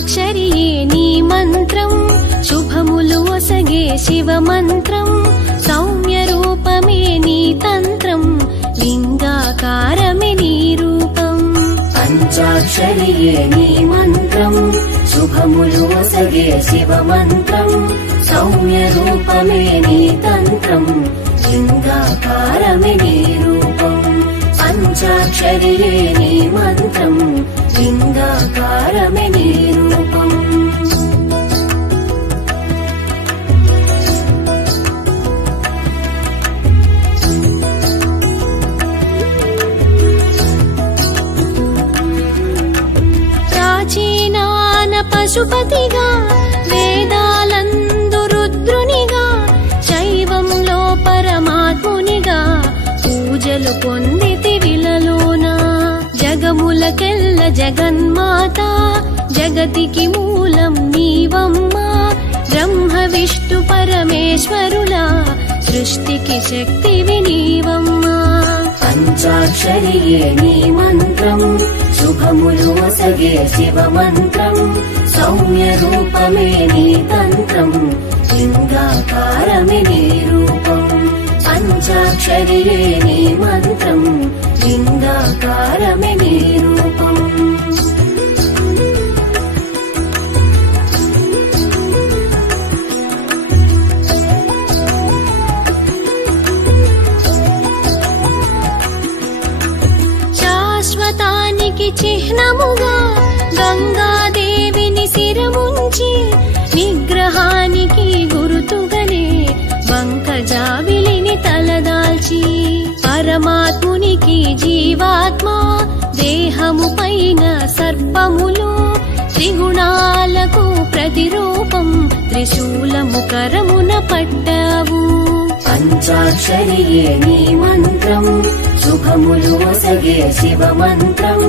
పంచాక్షరియే నీ మంత్రం శుభములు ఒసగే శివ మంత్రం సౌమ్య రూపమే నీ తంత్రం లింగాకారమే నీ రూపం పంచాక్షరియే నీ మంత్రం శుభములు ఒసగే శివ మంత్రం సౌమ్య రూపమే నీ తంత్రం లింగాకారమే నీ రూపం పంచాక్షరియే నీ మంత్రం లింగాకారమే నీ రూపం ప్రాచీనాన పశుపతిగా వేదాలందు రుద్రునిగా శైవంలో పరమాత్మునిగా పూజలు పొందితివిలలోన జగములకెల్ల జగన్మాత జగతికి మూలం నీవమ్మా బ్రహ్మ విష్ణు పరమేశ్వరుల సృష్టికి శక్తివి నీవమ్మా పంచాక్షరియే నీ మంత్రం శుభములు ఒసగే శివ మంత్రం సౌమ్య రూపమే నీ తంత్రం లింగాకారమే నీ రూపం పంచాక్షరియే నీ మంత్రం లింగాకారమే నీ రూపం శాశ్వతానికి చిహ్నముగా గంగాదేవిని శిరముంచి నిగ్రహానికి గురుతుగనే వంకజావిలిని తలదాల్చి పరమాత్మునికి జీవాత్మ దేహము పైన సర్పములు త్రిగుణాలకు ప్రతిరూపం త్రిశూలము కరమున పట్టావు పంచాక్షరియే నీ మంత్రం శుభములు ఒసగే శివ మంత్రం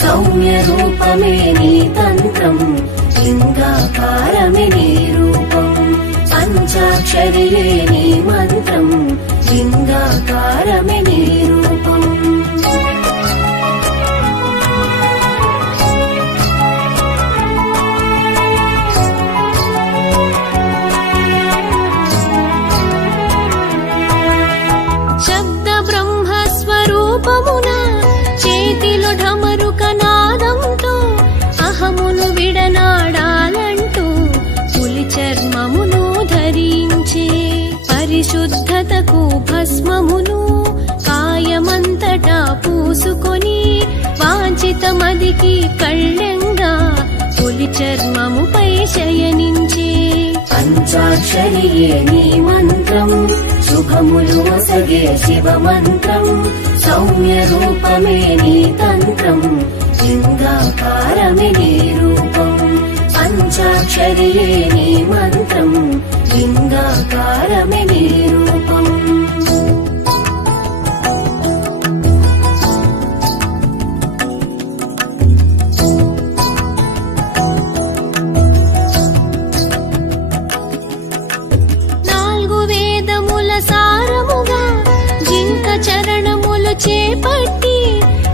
సౌమ్య రూపమే నీ తంత్రం లింగాకారమే నీ రూపం పంచాక్షరియే నీ మంత్రం లింగాకారమే నీ రూపం శబ్ద బ్రహ్మస్వరూపమున చేతిలో ఢమరుక నాదంతో అహమును విడనాడాలంటూ పులి చర్మమును ధరించే పరిశుద్ధతకు భస్మమును కాయమంతటా పూసుకొని వాంఛితమదికి కళ్ళెంగా పులి చర్మముపై శయనించే పంచాక్షరియే నీ మంత్రం శుభములు ఒసగే శివ మంత్రం సౌమ్య రూపమే నీ తంత్రం లింగాకారమే నీ రూపం పంచాక్షరియే నీ మంత్రం లింగాకారమే నీ రూపం సారముగా జింక చరణములు చేపట్టి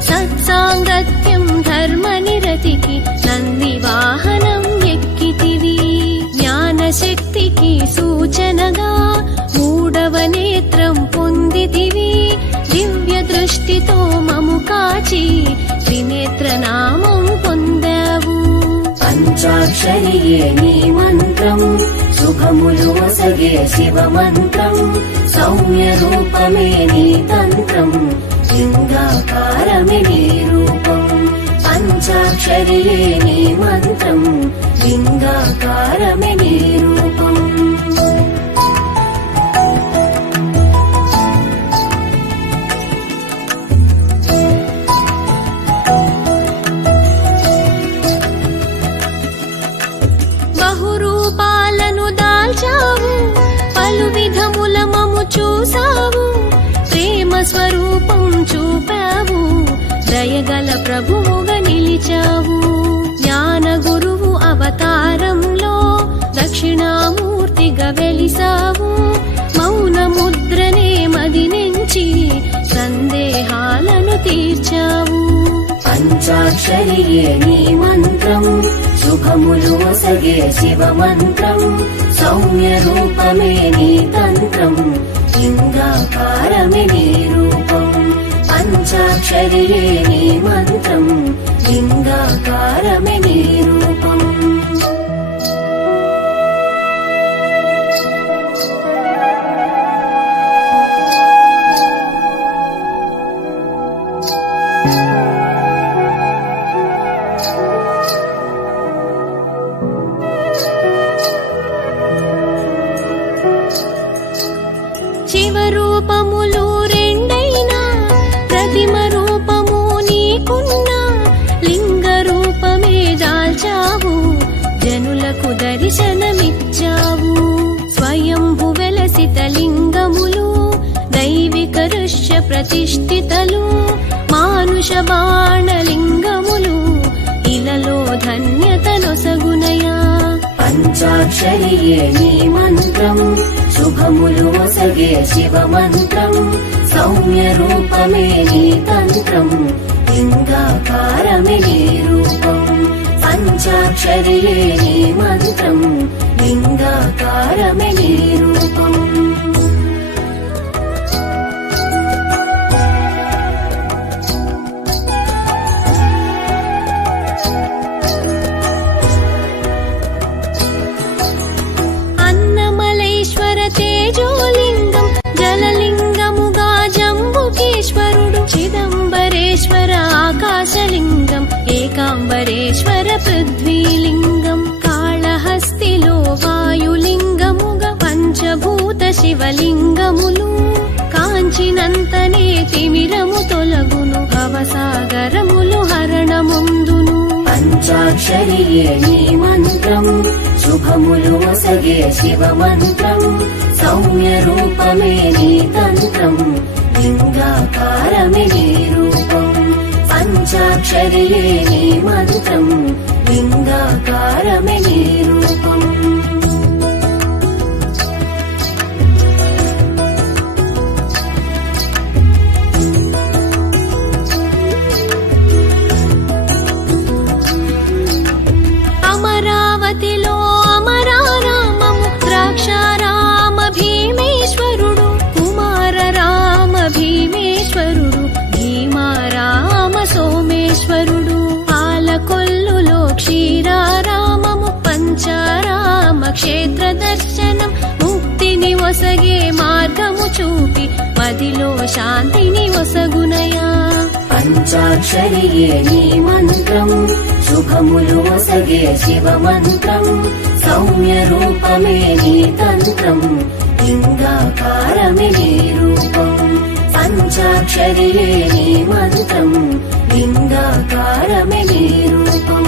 సత్సాంగత్యం ధర్మ నిరతికి నంది వాహనం ఎక్కితివి జ్ఞానశక్తికి సూచనగా మూడవ నేత్రం పొందితివి దివ్య దృష్టితో మము కాచి త్రినేత్ర నామం పొందావు పంచాక్షరియే నీ మంత్రం శుభములు ఒసగే శివ మంత్రం సౌమ్య రూపమే నీ తంత్రం లింగాకారమే నీ రూపం పంచాక్షరియే నీ మంత్రం లింగాకారమే నీ రూపం బహురూపాలను దాల్చావు పలు విధముల మము చూసావు ప్రేమ స్వరూపం చూపావు దయగల ప్రభువుగా నిలిచావు జ్ఞాన గురువు అవతారంలో దక్షిణామూర్తిగా వెలిసావు మౌన ముద్రనే మదినించి సందేహాలను తీర్చావు పంచాక్షరియే నీ మంత్రం శుభము శుభములు ఒసగే శివ మంత్రం సౌమ్య రూపమే నీ తంత్రం లింగాకారమే నీ రూపం పంచాక్షరియే నీ మంత్రం లింగాకారమే నీ రూపం శివరూపములు రెండైనా ప్రతిమ రూపము నీకున్నా లింగ రూపమే దాల్చావు జనులకు దర్శనమిచ్చావు స్వయంభు వెలసిత లింగములు దైవిక ఋష్య ప్రతిష్ఠితలు మానుష బాణలింగములు ఇలలో ధన్యతనొసగునయా పంచాక్షరియే నీ మంత్రం శుభములు ఒసగే శివ మంత్రం సౌమ్య రూపమే నీ తంత్రం లింగాకారమే నీ రూపం పంచాక్షరియే నీ మంత్రం లింగాకారమే నీ రూపం తేజోలింగం జలలింగముగా జంబుకేశ్వరుడు చిదంబరేశ్వర ఆకాశలింగం ఏకాంబరేశ్వర పృథ్వీలింగం కాళహస్తిలో వాయులింగముగా పంచభూత శివలింగములు కాంచినంతనే తిమిరము తొలగును భవసాగరములు హరణముందును పంచాక్షరియే నీ మంత్రం శుభములు ఒసగే శివ మంత్రం సౌమ్య రూపమే నీ తంత్రం లింగాకారమే నీ రూపం పంచాక్షరియే నీ మంత్రం లింగాకారమే నీ రూపం అమరావతిలో అమరారామము ద్రాక్షారామ భీమేశ్వరుడు కుమార రామ భీమేశ్వరుడు భీమారామ సోమేశ్వరుడు పాలకొల్లులో క్షీరారామము పంచారామ క్షేత్ర దర్శనం ముక్తిని ఒసగే మార్గము చూపి మదిలో శాంతిని ఒసగునయా పంచాక్షరియే నీ మంత్రం శుభములు ఒసగే శివ మంత్రం సౌమ్య రూపమే నీ తంత్రం లింగాకారమే నీ రూపం పంచాక్షరియే నీ మంత్రం లింగాకారమే నీ రూపం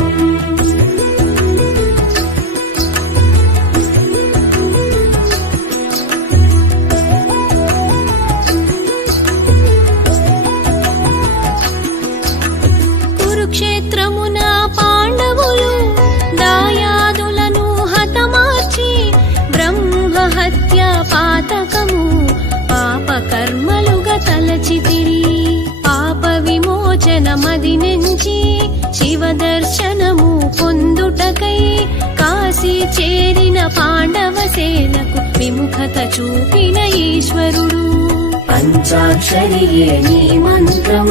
కురుక్షేత్రమున పాండవులు దాయాదులను హతమార్చి బ్రహ్మహత్య పాతకము పాపకర్మలుగా తలచితిరి పాప విమోచన మది నుంచి శివ దర్శనము పొందుటకై కాశీ చేరిన పాండవ సేనకు విముఖత చూపిన ఈశ్వరుడు పంచాక్షరియే నీ మంత్రం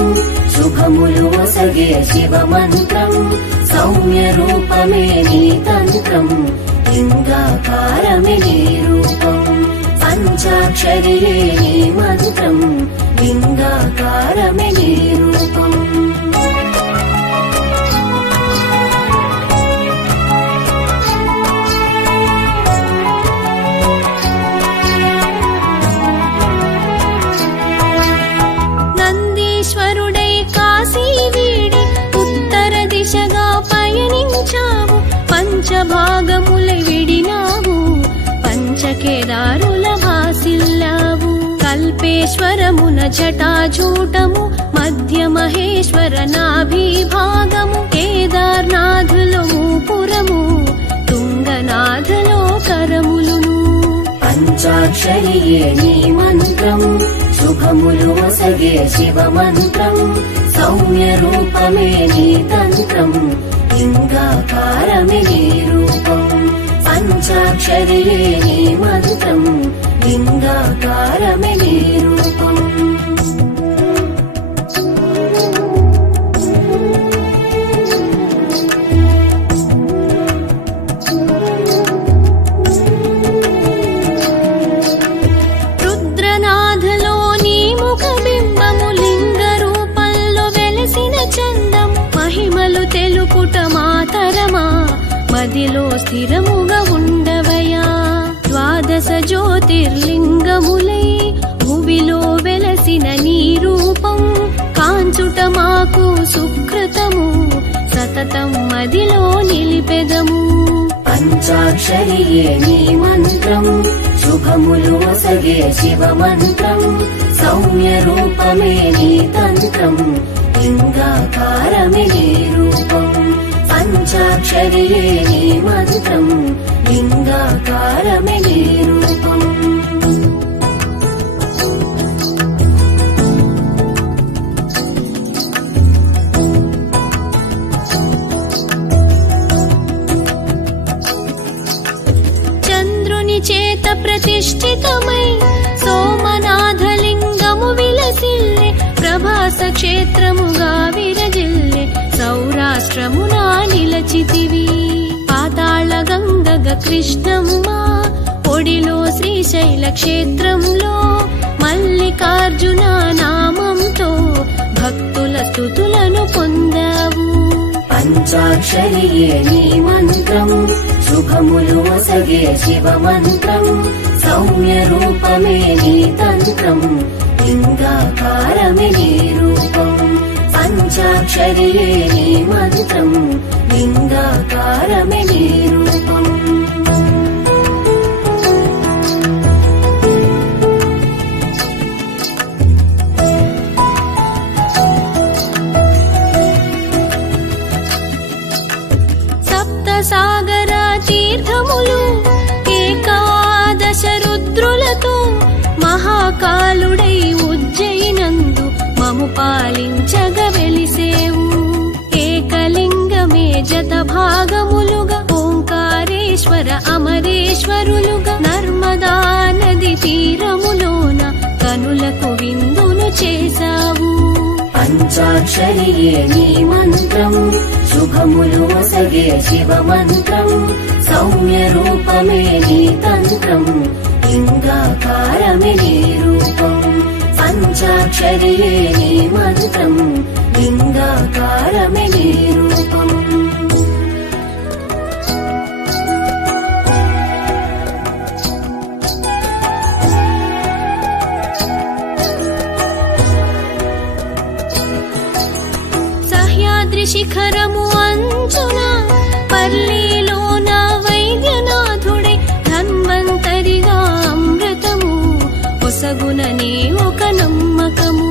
శుభములు ఒసగే శివ మంత్రం సౌమ్య రూపమే నీ తంత్రం లింగాకారమే నీ రూపం పంచాక్షరియే నీ మంత్రం లింగాకారమే నీ రూపం నందీశ్వరుడై కాశీ వీడి ఉత్తర దిశగా పయనించావు పంచభాగములై విడినావు పంచకేదారుల వాసిల్లావు కల్పేశ్వరమున జటాజూటము మధ్య మహేశ్వర నాభిభాగము కేదార్నాథులో మూపురము తుంగనాథలో కరములును పంచాక్షరియే నీ మంత్రం శుభములు ఒసగే శివ మంత్రం సౌమ్య రూపమే నీ తంత్రం లింగాకారమే నీ రూపం పంచాక్షరియే నీ మంత్రం లింగాకారమే నీ రూపం మదిలో స్థిరముగా ఉండవయా ద్వాదశ జ్యోతిర్లింగములై భువిలో వెలసిన నీ రూపం కాంచుట మాకు సుకృతము సతతం మదిలో నిలిపెదము పంచాక్షరియే నీ మంత్రం శుభములు వసగే శివ మంత్రం సౌమ్య రూపమే నీ తంత్రం లింగాకారమే నీ రూపం పంచాక్షరియే నీ మంత్రం లింగాకారమే నీ రూపం చంద్రుని చేత ప్రతిష్ఠితమై సోమనాథలింగము విలసిల్లే ప్రభాస క్షేత్రముగా విరజిల్లే సౌరాష్ట్రమునా నిలచితివి పాతాళ గంగగ కృష్ణమ్మ ఒడిలో శ్రీశైల క్షేత్రంలో మల్లికార్జున నామంతో భక్తుల స్తుతులను పొందావు పంచాక్షరియే నీ మంత్రం శుభములు వసగే శివ మంత్రం సౌమ్య రూపమే నీ తంత్రం లింగాకారమే నీ రూపం పంచాక్షరియే నీ మంత్రం లింగాకారమే నీ రూపం సప్త సాగర తీర్థములు ఏకాదశ రుద్రులతో మహాకాలుడై ఉజ్జయినందు మము పాలించగ వెలిసేవు ఏకలింగమే జత భాగములుగా ఓంకారేశ్వర అమరేశ్వరులుగా నర్మదా నది తీరములోన కనులకు విందును చేశావు పంచాక్షరియే నీ మంత్రం శుభములు వసగే శివ మంత్రం సౌమ్య రూపమే నీ తంత్రం లింగాకారమే నీ రూపం పంచాక్షరియే నీ మంత్రం లింగాకారమే నీ రూపం సహ్యాద్రి శిఖరము అంచున పల్లీలోన వైద్యనాథుడే ధన్వంతరిగా అమృతము ఒసగుననే ఒక నమ్మకము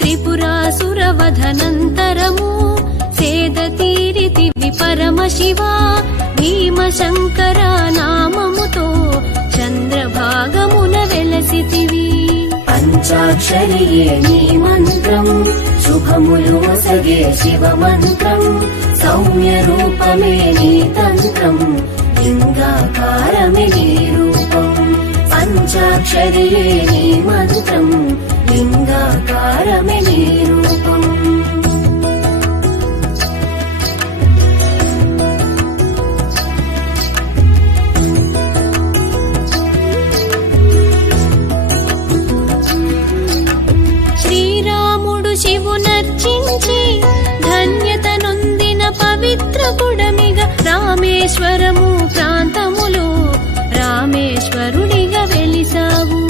త్రిపురాసుర వధనంతరము సేద తీరితివి పరమశివ భీమశంకర నామముతో చంద్రభాగమున వెలసితివి పంచాక్షరియే నీ మంత్రం శుభములు వసగే శివ మంత్రం సౌమ్య రూపమే నీ తంత్రం లింగాకారమే నీ రూపం పంచాక్షరియే నీ మంత్రం లింగాకారమే నీ రూపం శివునర్చించి ధన్యత నొందిన పవిత్ర పుడమిగా రామేశ్వరము ప్రాంతములో రామేశ్వరుడిగా వెలిసావు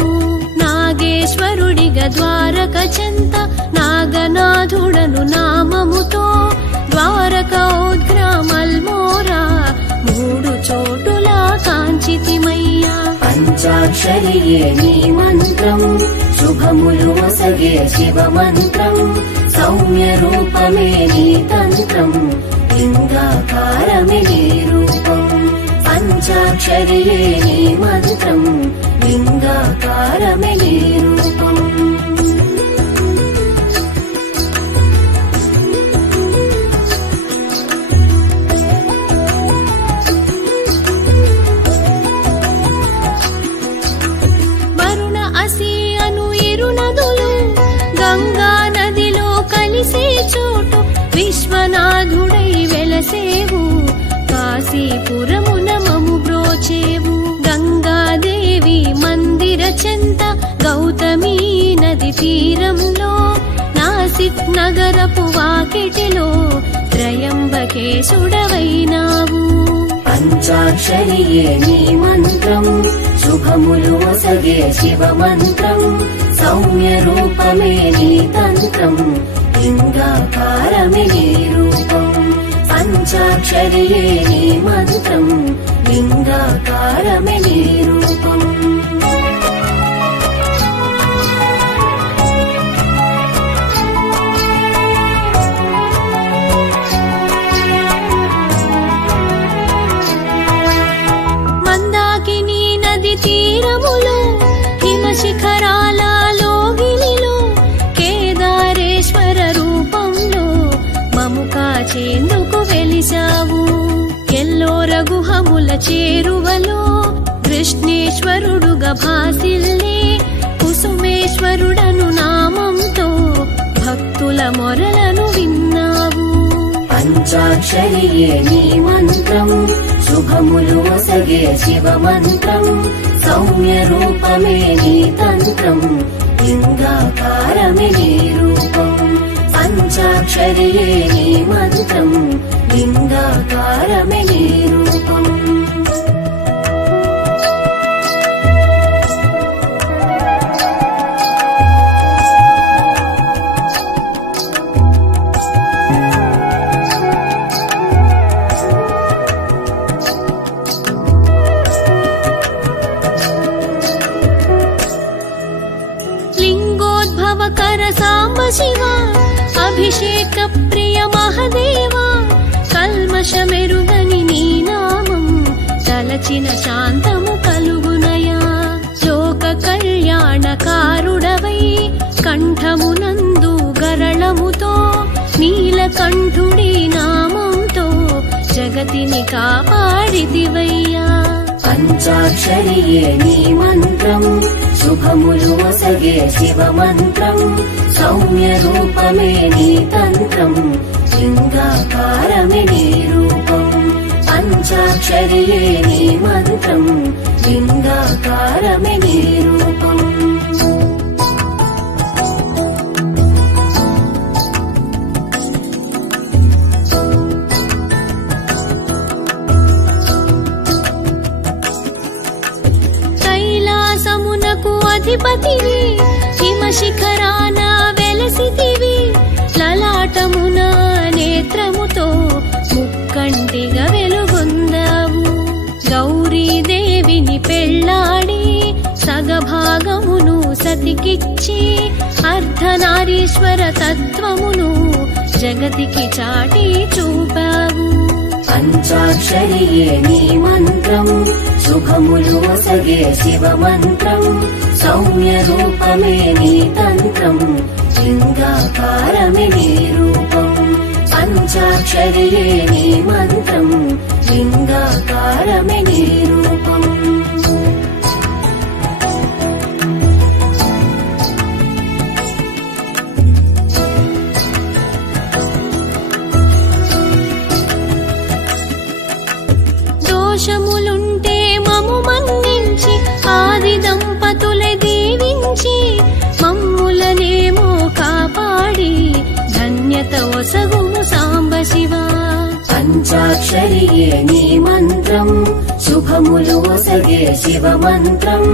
నాగేశ్వరుడిగా ద్వారక చెంత నాగనాథుడను నామముతో ద్వారకోద్గ్రామల్మోరా మూడు చోటులా కాంచితిమయ్యా పంచాక్షరియే నీ మంత్రం శుభములు వసగే శివ మంత్రం సౌమ్య రూపమే నీ తంత్రం లింగాకారమే నీ రూపం పంచాక్షరియే నీ మంత్రం లింగాకారమే నీ రూపం కాశీపురమున మము బ్రోచేవు గంగాదేవి మందిర చెంత గౌతమీ నది తీరంలో నాసిక్ నగరపు వాకిటిలో త్రయంబకేశుడవైనావు పంచాక్షరియే నీ మంత్రం శుభములు ఒసగే శివ మంత్రం సౌమ్య రూపమే నీ తంత్రం లింగాకారమే నీ రూపం పంచాక్షరియే నీ మంత్రం లింగాకారమే నీ రూపం మందాకిని నది తీరములో హిమశిఖరాల లోగిలిలో కేదారేశ్వర రూపంలో మము కాచేందుకు వెలిసావు ఎల్లోర గుహముల చేరువలో కృష్ణేశ్వరుడుగా భాసిల్లే కుసుమేశ్వరుడను నామంతో భక్తుల మొరలను విన్నావు పంచాక్షరియే నీ మంత్రం శుభములు ఒసగే శివ మంత్రం సౌమ్య రూపమే నీ తంత్రం లింగాకారమే నీ రూపం పంచాక్షరియే నీ మంత్రం లింగాకారమే నీ రూపం లింగోద్భవకర సాంబ శివ అభిషేక ప్రియ మహదేవా కల్మషమెరుగని నీ నామం తలచిన శాంతము కలుగునయా లోక కళ్యాణకారుడవై కంఠమునందు గరళముతో నీలకంఠుడి నామంతో జగతిని కాపాడిదివయ్యా పంచాక్షరియే నీ మంత్రం శుభములు ఒసగే శివ మంత్రం సౌమ్య రూపమే నీ తంత్రం లింగాకారమే నీ రూపం పంచాక్షరియే నీ మంత్రం లింగాకారమే నీ రూపం కైలాసమునకు అధిపతివి హిమశిఖరాన వెలసితివి లలాటమున నేత్రముతో ముక్కంటిగా వెలుగొందావు గౌరీదేవిని పెళ్ళాడి సగభాగమును సతికిచ్చి అర్ధనారీశ్వర తత్వమును జగతికి చాటి చూపావు పంచాక్షరియే నీ మంత్రం శుభములు ఒసగే శివ మంత్రం సౌమ్య రూపమే నీ తంత్రం లింగాకారమే నీ రూపం పంచాక్షరియే నీ మంత్రం లింగాకారమే నీ రూపం దోషములుంటే మము మన్నించి ఆది దంపతులే దీవించి మమ్ములనేమో కాపాడి ధన్యత ఒసగుము సాంబ శివ పంచాక్షరియే నీ మంత్రం శుభములు ఒసగే శివ మంత్రం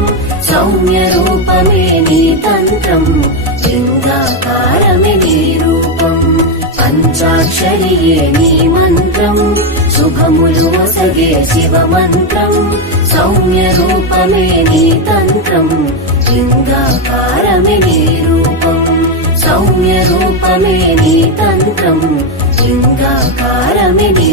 సౌమ్య రూపమే నీ తంత్రం లింగాకారమే నీ రూపం పంచాక్షరియే నీ మంత్రం శుభములు ఒసగే శివ మంత్రం సౌమ్య రూపమే నీ తంత్రం లింగాకారమే నీ రూపం సౌమ్య రూపమే నీ తంత్రం లింగాకారమే నీ